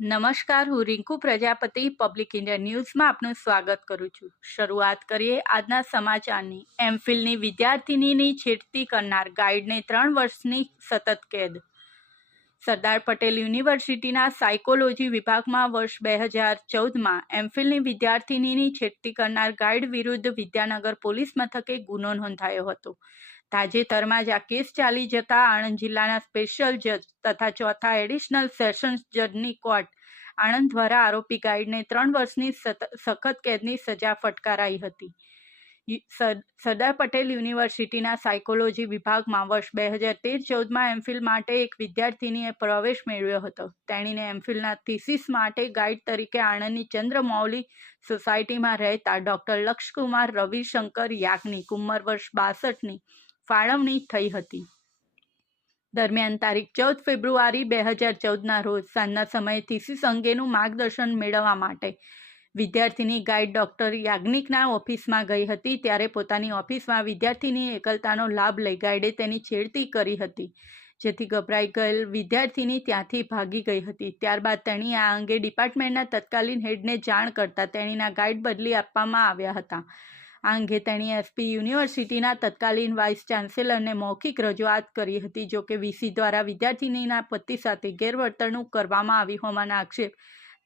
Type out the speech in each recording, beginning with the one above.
નમસ્કાર, હું Rinku Prajapati public India ન્યૂઝમાં આપનું સ્વાગત કરું છું। શરૂઆત કરીએ આજના સમાચારની। એમફિલની વિદ્યાર્થિનીની છેડતી કરનાર ગાઈડને 3 વર્ષની સતત કેદ। સરદાર પટેલ યુનિવર્સિટીના સાયકોલોજી વિભાગમાં વર્ષ 2014માં એમફિલની વિદ્યાર્થિનીની છેડતી કરનાર ગાઈડ વિરુદ્ધ વિદ્યાનગર પોલીસ મથકે ગુનો નોંધાયો હતો। તાજેતરમાં જ આ કેસ ચાલી જતા આણંદ જિલ્લાના સ્પેશિયલ જજ તથા ચોથા એડિશનલ સેશન્સ જજની કોર્ટ આણંદ દ્વારા આરોપી ગાઈડને 3 વર્ષની સખત કેદની સજા ફટકારાઈ હતી। સરદાર પટેલ યુનિવર્સિટીના સાયકોલોજી વિભાગમાં વર્ષ 2013-14માં એમફિલ માટે એક વિદ્યાર્થિનીએ પ્રવેશ મેળવ્યો હતો। તેણીને એમફિલના થીસીસ માટે ગાઈડ તરીકે આણંદની ચંદ્રમૌલી સોસાયટીમાં રહેતા ડૉક્ટર લક્ષકુમાર રવિશંકર યાજ્ઞિક ઉંમર વર્ષ 62ની ફાળવણી થઈ હતી। દરમિયાન તારીખ 14 ફેબ્રુઆરી 2014ના રોજ સાંજના સમયે થીસીસ અંગેનું માર્ગદર્શન મેળવવા માટે વિદ્યાર્થીની ગાઈડ ડૉક્ટર યાજ્ઞિકના ઓફિસમાં ગઈ હતી। ત્યારે પોતાની ઓફિસમાં વિદ્યાર્થીની એકલતાનો લાભ લઈ ગાઈડે તેની છેડતી કરી હતી, જેથી ગભરાઈ ગયેલ વિદ્યાર્થીની ત્યાંથી ભાગી ગઈ હતી। ત્યારબાદ તેણીએ આ અંગે ડિપાર્ટમેન્ટના તત્કાલીન હેડને જાણ કરતાં તેણીના ગાઈડ બદલી આપવામાં આવ્યા હતા। આ અંગે તેણીએ એસપી યુનિવર્સિટીના તત્કાલીન વાઇસ ચાન્સેલરને મૌખિક રજૂઆત કરી હતી। જોકે વીસી દ્વારા વિદ્યાર્થિનીના પતિ સાથે ગેરવર્તણૂક કરવામાં આવી હોવાના આક્ષેપ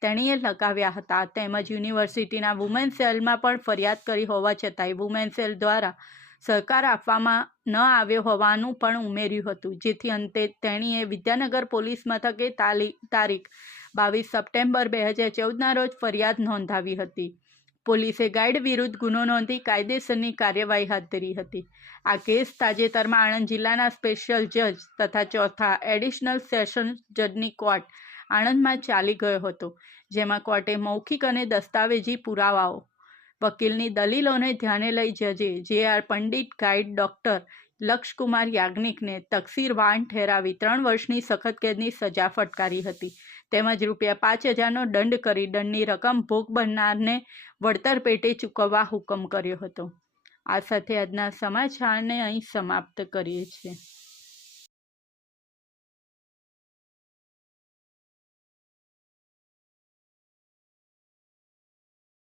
તેણીએ લગાવ્યા હતા। તેમજ યુનિવર્સિટીના વુમેન સેલમાં પણ ફરિયાદ કરી હોવા છતાંય વુમેન સેલ દ્વારા સહકાર આપવામાં ન આવ્યો હોવાનું પણ ઉમેર્યું હતું, જેથી અંતે તેણીએ વિદ્યાનગર પોલીસ મથકે તારીખ 22 સપ્ટેમ્બર 2014ના રોજ ફરિયાદ નોંધાવી હતી। પોલીસે ગાઈડ વિરુદ્ધ ગુનો નોંધી કાયદેસરની કાર્યવાહી હાથ ધરી હતી। આ કેસ તાજેતરમાં આણંદ જિલ્લાના સ્પેશિયલ જજ તથા ચોથા એડિશનલ સેશન્સ જજની કોર્ટ આણંદમાં ચાલી ગયો હતો, જેમાં કોર્ટે મૌખિક અને દસ્તાવેજી પુરાવાઓ, વકીલની દલીલોને ધ્યાને લઈ જજે જે.આર. પંડિત ગાઈડ ડૉક્ટર લક્ષકુમાર યાજ્ઞિકને તકસીરવાન ઠેરાવી 3 વર્ષની સખત કેદની સજા ફટકારી હતી, તેમજ ₹5000નો દંડ કરી દંડની રકમ ભોગ બનનારને વળતર પેટે ચૂકવવા હુકમ કર્યો હતો। આ સાથે આજના સમાચારને અહીં સમાપ્ત કરીએ છીએ।